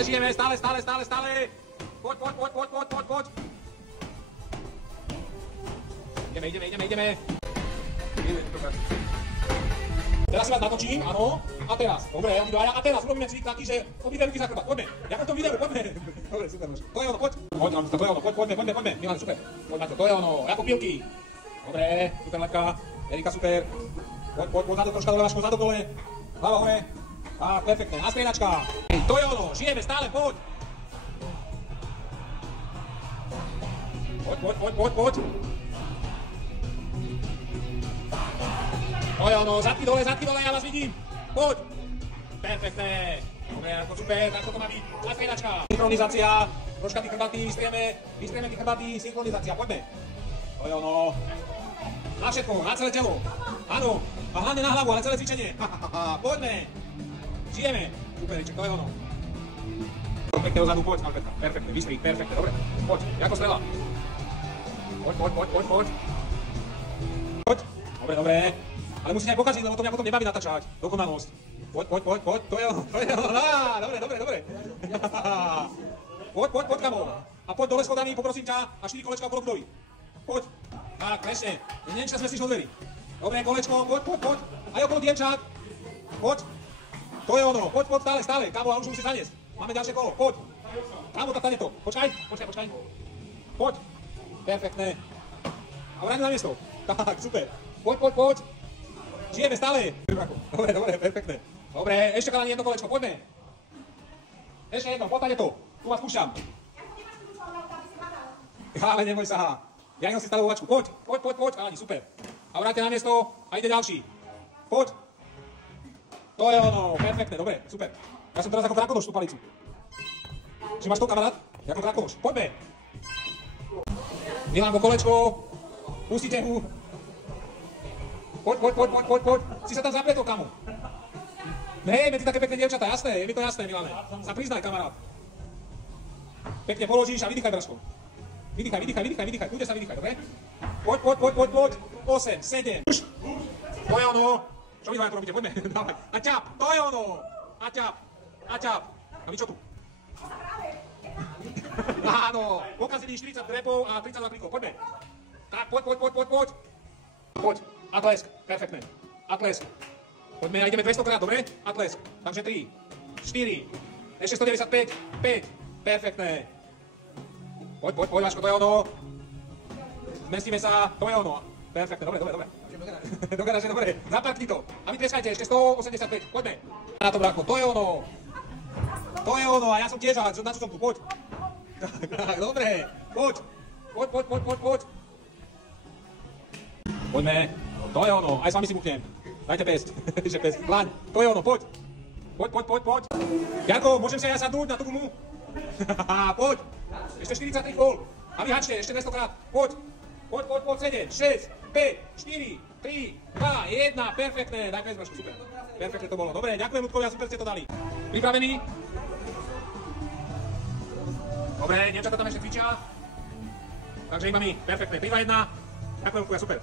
Stále žijeme, stále. Poď. Ideme. Teraz si vás natočím, áno. A teraz, dobre, obidvaja. A teraz urobíme cvik taký, že obidve ruky za chrbát. Poďme. Jak v tom videu, poďme. Dobre, super. To je ono, poď. Poďme. Milan, super. Poď na to je ono. Ako pilky. Dobre, super Lepka. Erika, super. Poď na to troška dole, Vaško, zadu dole. Hlava hore. A perfektne. A striedačka. To je ono. Žijeme stále, poď. Poď. To je ono, zadky dole, ja vás vidím. Poď. Perfektné. Dobre, ako super, tak to má byť. A striedačka. Synchronizácia. Troška tých chrbatí, vystrieme tých chrbatí, synchronizácia. Poďme. To je ono. Na všetko, na celé telo. Áno. A hlavne na hlavu, ale celé cvičenie. Poďme. Žijeme. Super, to je ono. Pekne dozadu, poď, Albertka. Perfektne, vystrík, perfektne, dobre. Poď, ako strela. Poď. Dobre. Ale musíte aj pokaziť, lebo to mňa potom nebaví natáčať. Dokonalosť. Poď. To je ono. Dobre. Poď, kamo. A poď dole schodami, poprosím ťa, a 4 kolečka okolo budovy. Poď. Tak, presne. Nenčas smesíš od dverí. Dobre, kolečko, poď. Aj okolo dievčat. Poď. To je ono. Poď, stále. Kamo, a už musíš zaniesť. Máme ďalšie kolo. Poď. Kamo, tatane to. Počkaj. Poď. Perfektné. A vráť na miesto. Tak, super. Poď. Žijeme stále. Dobre, perfektne. Dobre, ešte kalani jedno kolečko, poďme. Ešte jedno, poď to. Tu vás púšťam. Ale neboj sa. Ja si stále uvačku. Poď. Kalani, super. A vráťte na miesto a ide ďalší. Poď. To je ono, perfektne, dobre, super. Ja som teraz ako Drakonoš tú palicu. Či máš to, kamarát? Ako Drakonoš. Poďme. Milanko, kolečko. Pustite ho. Poď. Si sa tam zapletol, kamo. Nejme ty také pekné dievčatá, jasné, je mi to jasné, Milane. Sa priznaj, kamarát. Pekne položíš a vydýchaj, Braško. Vydýchaj, bude sa vydýchaj, dobre? Poď. 8, 7. To je ono. Čo vy dvaja to robíte? Poďme, dávaj. A ťap, to je ono. A ťap. A vy čo tu? Áno, pokazili 40 drepov a 32 klikov, poďme. Tak, poď. A tlesk, perfektné. A tlesk. Poďme a ideme 200 krát, dobre? A tlesk. Takže 3, 4, ešte 195, 5, perfektné. Poď, Vaško, to je ono. Zmestíme sa, to je ono. Perfektné, dobre. Do garáže, dobre. Zaparkni to. A vy tlieskajte, ešte 185, poďme. Na to, brácho, to je ono. A ja som tiež, ale na čo som tu, poď. Tak, dobre. Poď. Poďme. To je ono, aj s vami si buknem. Dajte pest. Dlaň. To je ono, poď. Janko, môžem sa ja sadnúť na tú gumu? Poď. Ešte 43 kol. A vy hačte, ešte 200 krát. Poď. 7, 6, 5, 4, 3, 2, 1. Perfektné. Daj pest, Braško, super. Perfektne to bolo. Dobre, ďakujem, ľudkovia, super ste to dali. Pripravení? Dobre, dievčatá tam ešte cvičia. Takže iba my. Perfektné. 3, 2, 1. Ďakujem, ľudkovia, super.